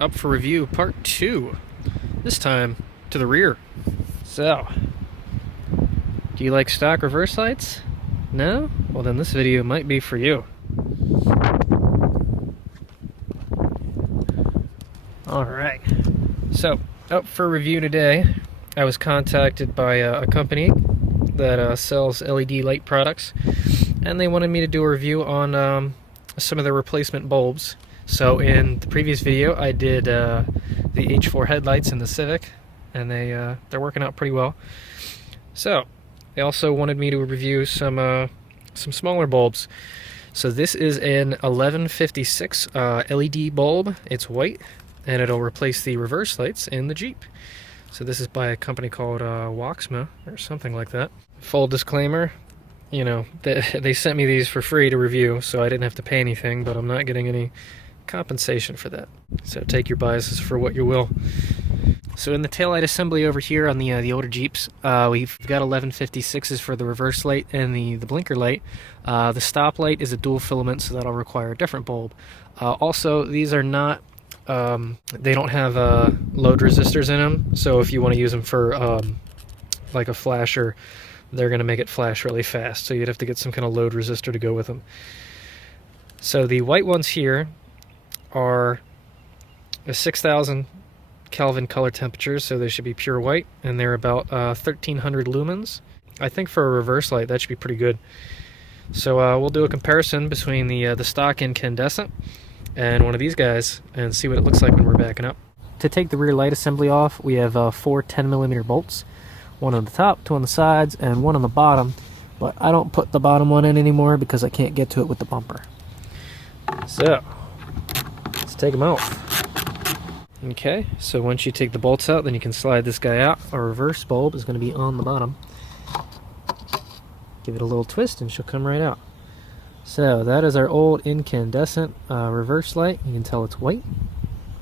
Up for review part 2. This time to the rear. So, do you like stock reverse lights? No? Well then this video might be for you. Alright, so up for review today. I was contacted by a company that sells LED light products, and they wanted me to do a review on some of their replacement bulbs. So in the previous video I did the H4 headlights in the Civic, and they're working out pretty well. So they also wanted me to review some smaller bulbs. So this is an 1156 LED bulb. It's white, and it'll replace the reverse lights in the Jeep. So this is by a company called WOXMA or something like that. Full disclaimer, you know, they sent me these for free to review, so I didn't have to pay anything, but I'm not getting any compensation for that. So take your biases for what you will. So in the taillight assembly over here on the older Jeeps, we've got 1156s for the reverse light and the blinker light. The stop light is a dual filament, so that'll require a different bulb. Also, these are not, they don't have load resistors in them, so if you want to use them for like a flasher, they're going to make it flash really fast, so you'd have to get some kind of load resistor to go with them. So the white ones here are a 6,000 Kelvin color temperature, so they should be pure white, and they're about 1,300 lumens. I think for a reverse light that should be pretty good. So we'll do a comparison between the stock incandescent and one of these guys and see what it looks like when we're backing up. To take the rear light assembly off, we have 4 10mm bolts, one on the top, 2 on the sides, and 1 on the bottom, but I don't put the bottom one in anymore because I can't get to it with the bumper. So let's take them out. Okay, so once you take the bolts out, then you can slide this guy out. Our reverse bulb is going to be on the bottom. Give it a little twist and she'll come right out. So that is our old incandescent reverse light. You can tell it's white.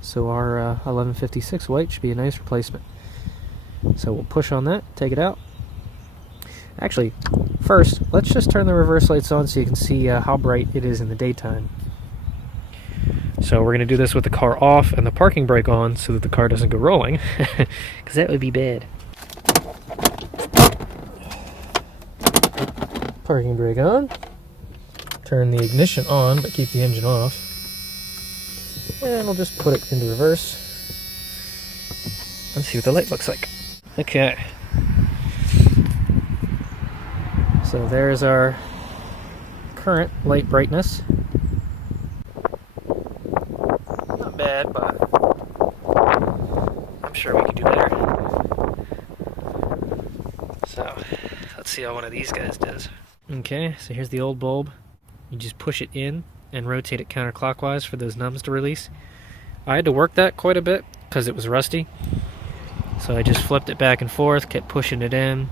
So our 1156 white should be a nice replacement. So we'll push on that, take it out. Actually, first, let's just turn the reverse lights on so you can see how bright it is in the daytime. So we're going to do this with the car off and the parking brake on so that the car doesn't go rolling, because that would be bad. Parking brake on. Turn the ignition on, but keep the engine off. And we'll just put it into reverse. Let's see what the light looks like. Okay. So there's our current light brightness. Not bad, but I'm sure we could do better. So let's see how one of these guys does. Okay, so here's the old bulb. You just push it in and rotate it counterclockwise for those numbs to release. I had to work that quite a bit because it was rusty. So I just flipped it back and forth, kept pushing it in,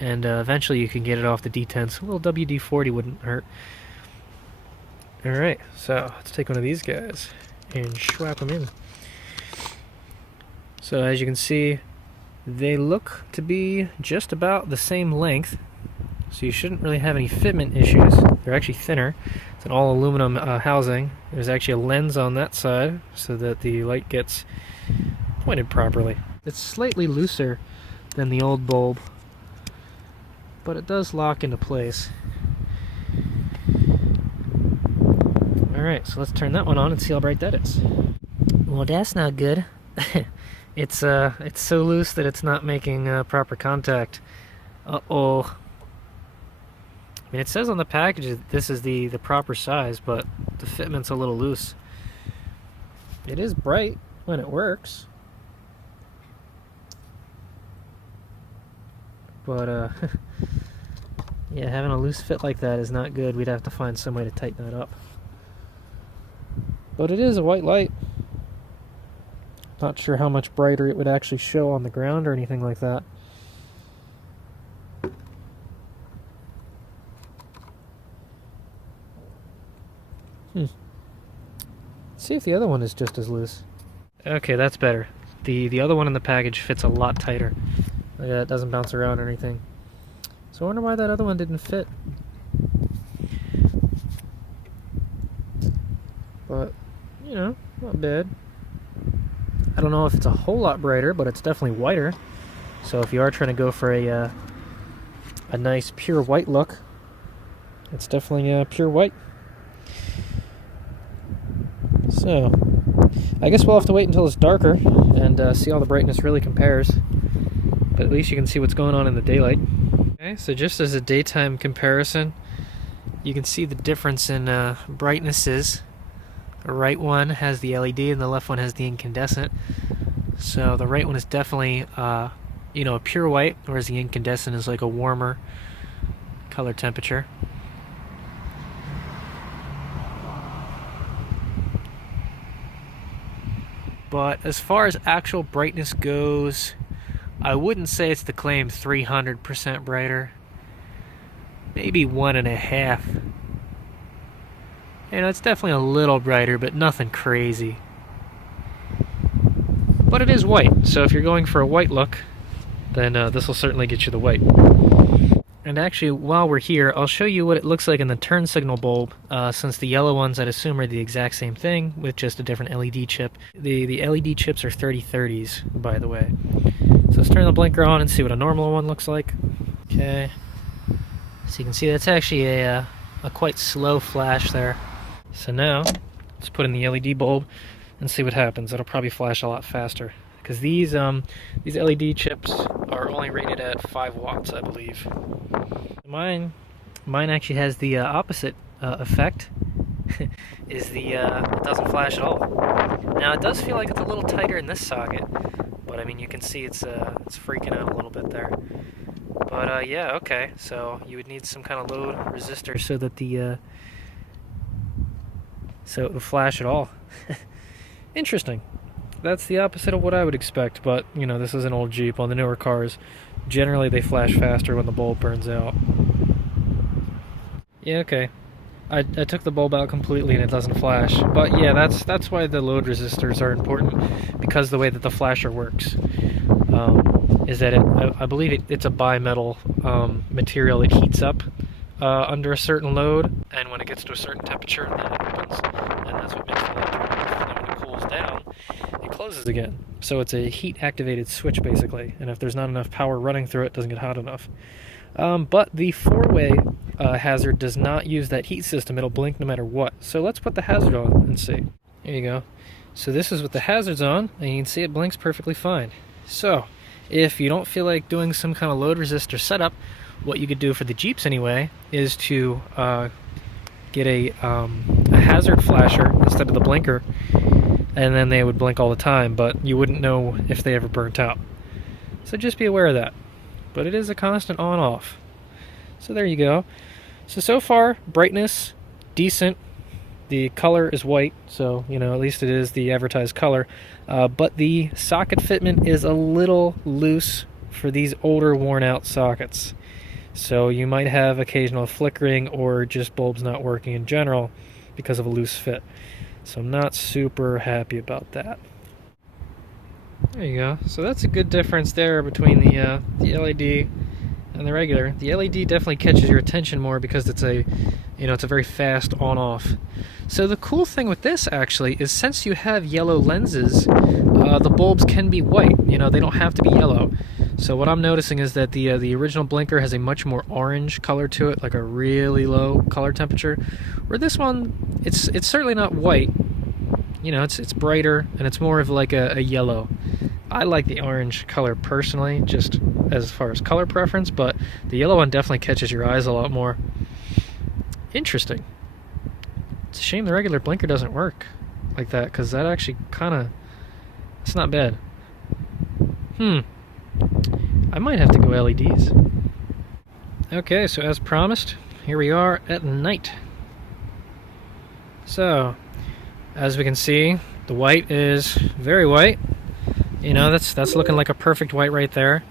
and eventually you can get it off the detents. A little WD-40 wouldn't hurt. Alright, so let's take one of these guys and swap them in. So as you can see, they look to be just about the same length, so you shouldn't really have any fitment issues. They're actually thinner. It's an all aluminum housing. There's actually a lens on that side so that the light gets pointed properly. It's slightly looser than the old bulb, but it does lock into place. Alright, so let's turn that one on and see how bright that is. Well, that's not good. It's so loose that it's not making proper contact. Uh-oh. I mean, it says on the package that this is the proper size, but the fitment's a little loose. It is bright when it works. But, yeah, having a loose fit like that is not good. We'd have to find some way to tighten that up. But it is a white light. Not sure how much brighter it would actually show on the ground or anything like that. Let's see if the other one is just as loose. Okay, that's better. The other one in the package fits a lot tighter. Yeah, it doesn't bounce around or anything. So I wonder why that other one didn't fit. But, you know, not bad. I don't know if it's a whole lot brighter, but it's definitely whiter. So if you are trying to go for a nice pure white look, it's definitely pure white. So I guess we'll have to wait until it's darker and see how the brightness really compares. But at least you can see what's going on in the daylight. Okay, so just as a daytime comparison, you can see the difference in brightnesses. The right one has the LED and the left one has the incandescent. So the right one is definitely, you know, a pure white, whereas the incandescent is like a warmer color temperature. But as far as actual brightness goes, I wouldn't say it's the claimed 300% brighter. Maybe 1.5. You know, it's definitely a little brighter, but nothing crazy. But it is white, so if you're going for a white look, then this will certainly get you the white. And actually, while we're here, I'll show you what it looks like in the turn signal bulb, since the yellow ones I'd assume are the exact same thing, with just a different LED chip. The LED chips are 3030s, by the way. So let's turn the blinker on and see what a normal one looks like. Okay. So you can see that's actually a quite slow flash there. So now, let's put in the LED bulb and see what happens. It'll probably flash a lot faster. Because these LED chips are only rated at 5 watts, I believe. Mine actually has the opposite effect. It doesn't flash at all. Now it does feel like it's a little tighter in this socket, but I mean you can see it's freaking out a little bit there. But yeah, okay. So you would need some kind of load resistor so that so it would flash at all. Interesting. That's the opposite of what I would expect, but, you know, this is an old Jeep. On the newer cars, generally they flash faster when the bulb burns out. Yeah, okay. I took the bulb out completely and it doesn't flash. But yeah, that's why the load resistors are important, because the way that the flasher works is that I believe it's a bimetal material. It heats up under a certain load, and when it gets to a certain temperature, then it opens, and that's what makes the light turn off. And when it cools down, it closes again. So it's a heat-activated switch, basically, and if there's not enough power running through it, it doesn't get hot enough. But the four-way hazard does not use that heat system. It'll blink no matter what. So let's put the hazard on and see. There you go. So this is with the hazards on, and you can see it blinks perfectly fine. So if you don't feel like doing some kind of load resistor setup, what you could do for the Jeeps anyway is to get a hazard flasher instead of the blinker, and then they would blink all the time, but you wouldn't know if they ever burnt out. So just be aware of that. But it is a constant on-off. So there you go. So far, brightness, decent. The color is white, so, you know, at least it is the advertised color. But the socket fitment is a little loose for these older, worn-out sockets. So you might have occasional flickering or just bulbs not working in general because of a loose fit. So I'm not super happy about that. There you go. So that's a good difference there between the LED and the regular. The LED definitely catches your attention more because it's a very fast on-off. So the cool thing with this actually is, since you have yellow lenses, the bulbs can be white. You know, they don't have to be yellow. So what I'm noticing is that the original blinker has a much more orange color to it, like a really low color temperature. Where this one, it's certainly not white. You know, it's brighter and it's more of like a yellow. I like the orange color personally, just as far as color preference, but the yellow one definitely catches your eyes a lot more. Interesting. It's a shame the regular blinker doesn't work like that, because that actually it's not bad. I might have to go LEDs. Okay, so as promised, here we are at night. So, as we can see, the white is very white. You know, that's looking like a perfect white right there,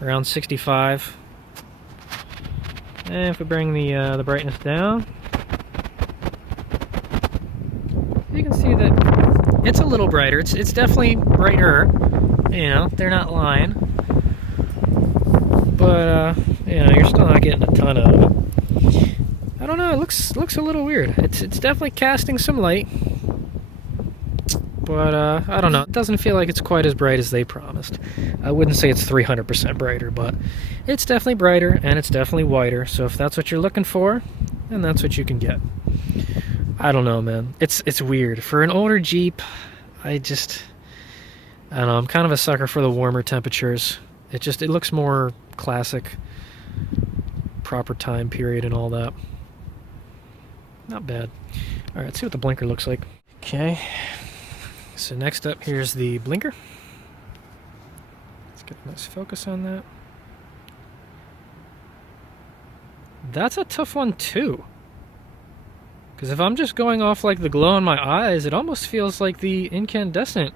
around 65. And if we bring the brightness down, you can see that it's a little brighter. It's definitely brighter. You know, they're not lying. But you know, you're still not getting a ton of it. I don't know. It looks a little weird. It's definitely casting some light. But I don't know. It doesn't feel like it's quite as bright as they promised. I wouldn't say it's 300% brighter, but it's definitely brighter and it's definitely whiter. So if that's what you're looking for, then that's what you can get. I don't know, man. It's weird. For an older Jeep, I don't know. I'm kind of a sucker for the warmer temperatures. It looks more classic, proper time period and all that. Not bad. All right, let's see what the blinker looks like. Okay. So next up, here's the blinker. Let's get a nice focus on that. That's a tough one too. Because if I'm just going off like the glow in my eyes, it almost feels like the incandescent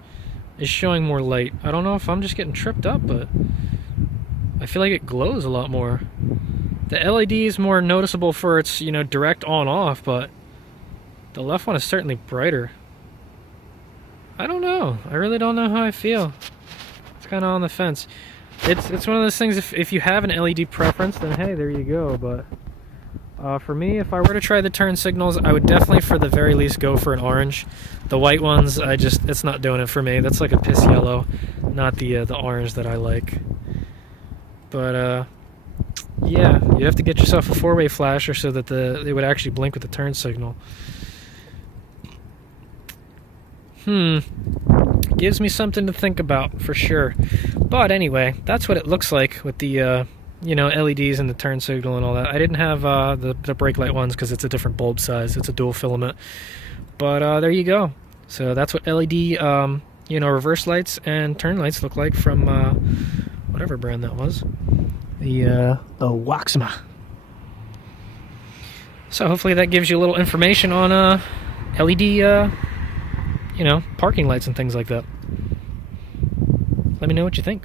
is showing more light. I don't know if I'm just getting tripped up, but I feel like it glows a lot more. The LED is more noticeable for its, direct on-off, but the left one is certainly brighter. I don't know. I really don't know how I feel. It's kind of on the fence. It's one of those things, if you have an LED preference, then hey, there you go. But for me, if I were to try the turn signals, I would definitely, for the very least, go for an orange. The white ones, it's not doing it for me. That's like a piss yellow, not the orange that I like. But yeah, you'd have to get yourself a 4-way flasher so that they would actually blink with the turn signal. Gives me something to think about for sure. But anyway, that's what it looks like with the LEDs and the turn signal and all that. I didn't have the brake light ones because it's a different bulb size. It's a dual filament. But there you go. So that's what LED reverse lights and turn lights look like from whatever brand that was. The WOXMA. So hopefully that gives you a little information on LED parking lights and things like that. Let me know what you think.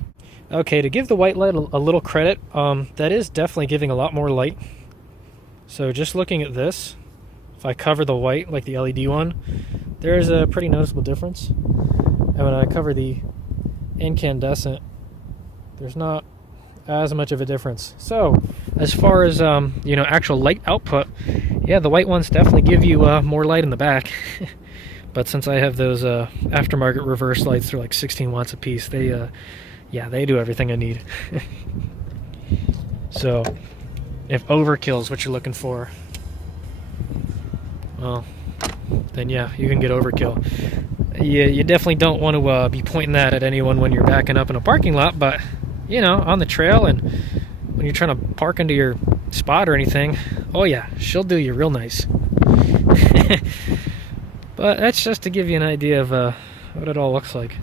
Okay, to give the white light a little credit, that is definitely giving a lot more light. So just looking at this, if I cover the white like the LED one, there's a pretty noticeable difference. And when I cover the incandescent, there's not as much of a difference. So as far as actual light output, yeah, the white ones definitely give you more light in the back. But since I have those aftermarket reverse lights, they're like 16 watts a piece. They do everything I need. So if overkill is what you're looking for, well, then yeah, you can get overkill. You definitely don't want to be pointing that at anyone when you're backing up in a parking lot, but on the trail and when you're trying to park into your spot or anything, oh yeah, she'll do you real nice. But that's just to give you an idea of what it all looks like.